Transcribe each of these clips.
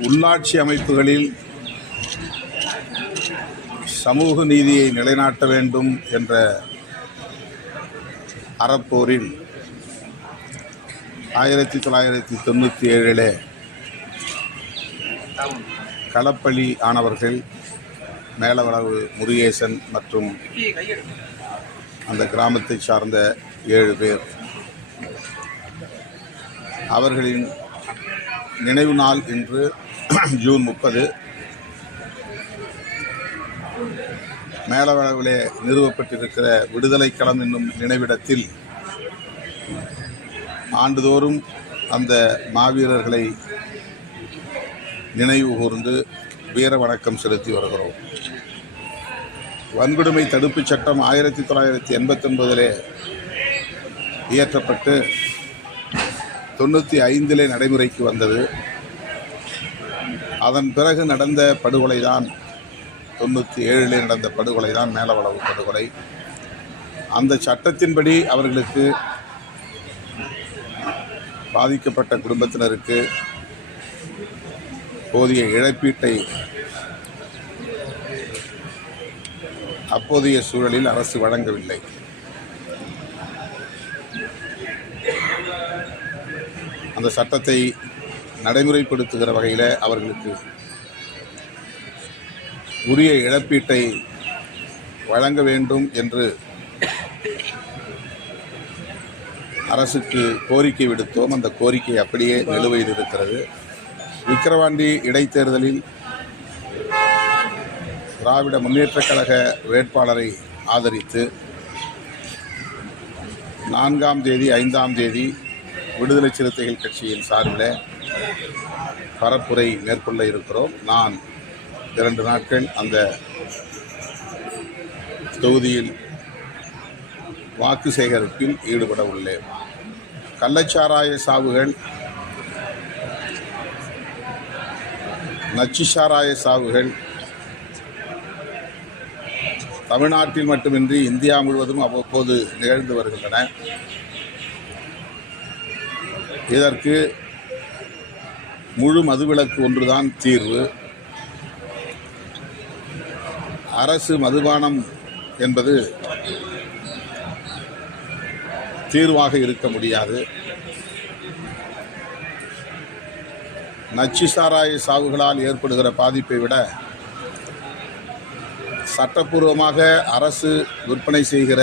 உள்ளாட்சி அமைப்புகளில் சமூக நீதியை நிலைநாட்ட வேண்டும் என்ற அறப்போரில் ஆயிரத்தி தொள்ளாயிரத்தி தொண்ணூற்றி ஏழிலே களப்பலி ஆனவர்கள் மேலவளவு முருகேசன் மற்றும் அந்த கிராமத்தை சார்ந்த ஏழு பேர். அவர்களின் நினைவு நாள் இன்று ஜூன் முப்பது. மேலவளவிலே நிறுவப்பட்டிருக்கிற விடுதலை களம் என்னும் நினைவிடத்தில் ஆண்டுதோறும் அந்த மாவீரர்களை நினைவு கூர்ந்து வீர வணக்கம் செலுத்தி வருகிறோம். வன்கொடுமை தடுப்புச் சட்டம் ஆயிரத்தி தொள்ளாயிரத்தி எண்பத்தொன்பதிலே இயற்றப்பட்டு தொண்ணூற்றி ஐந்திலே நடைமுறைக்கு வந்தது. அதன் பிறகு நடந்த படுகொலை தான் தொண்ணூற்றி ஏழில் நடந்த படுகொலை தான் மேலவளவு படுகொலை. அந்த சட்டத்தின்படி அவர்களுக்கு பாதிக்கப்பட்ட குடும்பத்தினருக்கு போதிய இழப்பீட்டை அப்போதைய சூழலில் அரசு வழங்கவில்லை. அந்த சட்டத்தை நடைமுறைப்படுத்துகிற வகையில் அவர்களுக்கு உரிய இழப்பீட்டை வழங்க வேண்டும் என்று அரசுக்கு கோரிக்கை விடுத்தோம். அந்த கோரிக்கை அப்படியே நிலுவையில் இருக்கிறது விக்கிரவாண்டி இடைத்தேர்தலில் திராவிட முன்னேற்றக் கழக வேட்பாளரை ஆதரித்து நான்காம் தேதி ஐந்தாம் தேதி விடுதலை சிறுத்தைகள் கட்சியின் சார்பில் பரப்புரை மேற்கொள்ள இருக்கிறோம். நான் இரண்டு நாட்கள் அந்த தொகுதியில் வாக்கு சேகரிப்பில் ஈடுபட உள்ளேன். கள்ளச்சாராய சாவுகள் நச்சு சாராய சாவுகள் தமிழ்நாட்டில் மட்டுமின்றி இந்தியா முழுவதும் அவ்வப்போது நிகழ்ந்து வருகின்றன. இதற்கு முழு மதுவிலக்கு ஒன்றுதான் தீர்வு. அரசு மதுபானம் என்பது தீர்வாக இருக்க முடியாது. நச்சு சாராய சாவுகளால் ஏற்படுகிற பாதிப்பை விட சட்டப்பூர்வமாக அரசு விற்பனை செய்கிற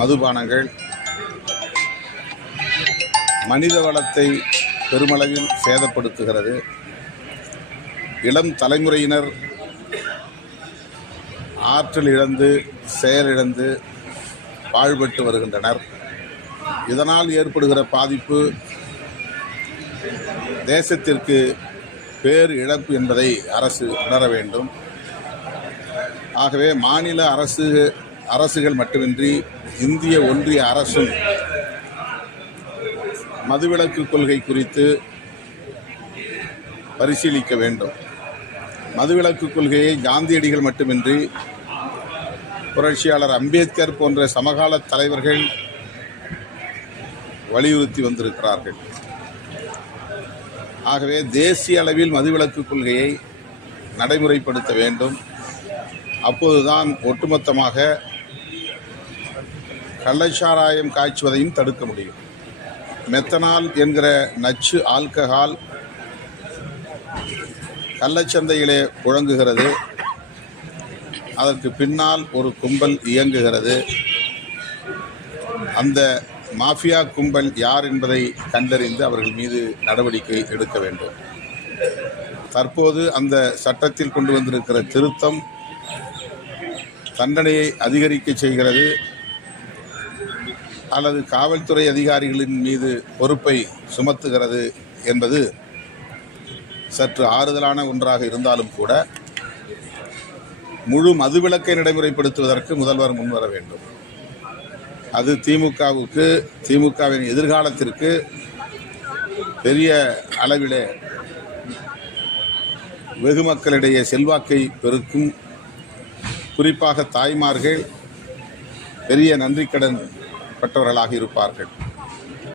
மதுபானங்கள் மனித வளத்தை பெருமளவில் சேதப்படுத்துகிறது. இளம் தலைமுறையினர் ஆற்றல் இழந்து செயலிழந்து பாழ்பட்டு வருகின்றனர். இதனால் ஏற்படுகிற பாதிப்பு தேசத்திற்கு பேர் இழப்பு என்பதை அரசு உணர வேண்டும். ஆகவே மாநில அரசு அரசுகள் மட்டுமின்றி இந்திய ஒன்றிய அரசும் மதுவிலக்கு கொள்கை குறித்து பரிசீலிக்க வேண்டும். மதுவிலக்கு கொள்கையை காந்தியடிகள் மட்டுமின்றி புரட்சியாளர் அம்பேத்கர் போன்ற சமகால தலைவர்கள் வலியுறுத்தி வந்திருக்கிறார்கள். ஆகவே தேசிய அளவில் மதுவிலக்கு கொள்கையை நடைமுறைப்படுத்த வேண்டும். அப்போதுதான் ஒட்டுமொத்தமாக கள்ளச்சாராயம் காய்ச்சுவதையும் தடுக்க முடியும். மெத்தனால் என்கிற நச்சு ஆல்கஹால் கள்ளச்சந்தையிலே புழங்குகிறது. அதற்கு பின்னால் ஒரு கும்பல் இயங்குகிறது. அந்த மாஃபியா கும்பல் யார் என்பதை கண்டறிந்து அவர்கள் மீது நடவடிக்கை எடுக்க வேண்டும். தற்போது அந்த சட்டத்தில் கொண்டு வந்திருக்கிற திருத்தம் தண்டனையை அதிகரிக்க செய்கிறது. அல்லது காவல்துறை அதிகாரிகளின் மீது பொறுப்பை சுமத்துகிறது என்பது சற்று ஆறுதலான ஒன்றாக இருந்தாலும் கூட முழு மதுவிலக்கை நடைமுறைப்படுத்துவதற்கு முதல்வர் முன்வர வேண்டும். அது திமுகவுக்கு திமுகவின் எதிர்காலத்திற்கு பெரிய அளவிலே வெகு மக்களிடையே செல்வாக்கை பெருக்கும். குறிப்பாக தாய்மார்கள் பெரிய நன்றிக்கடன் பட்டவர்களாக இருப்பார்கள்.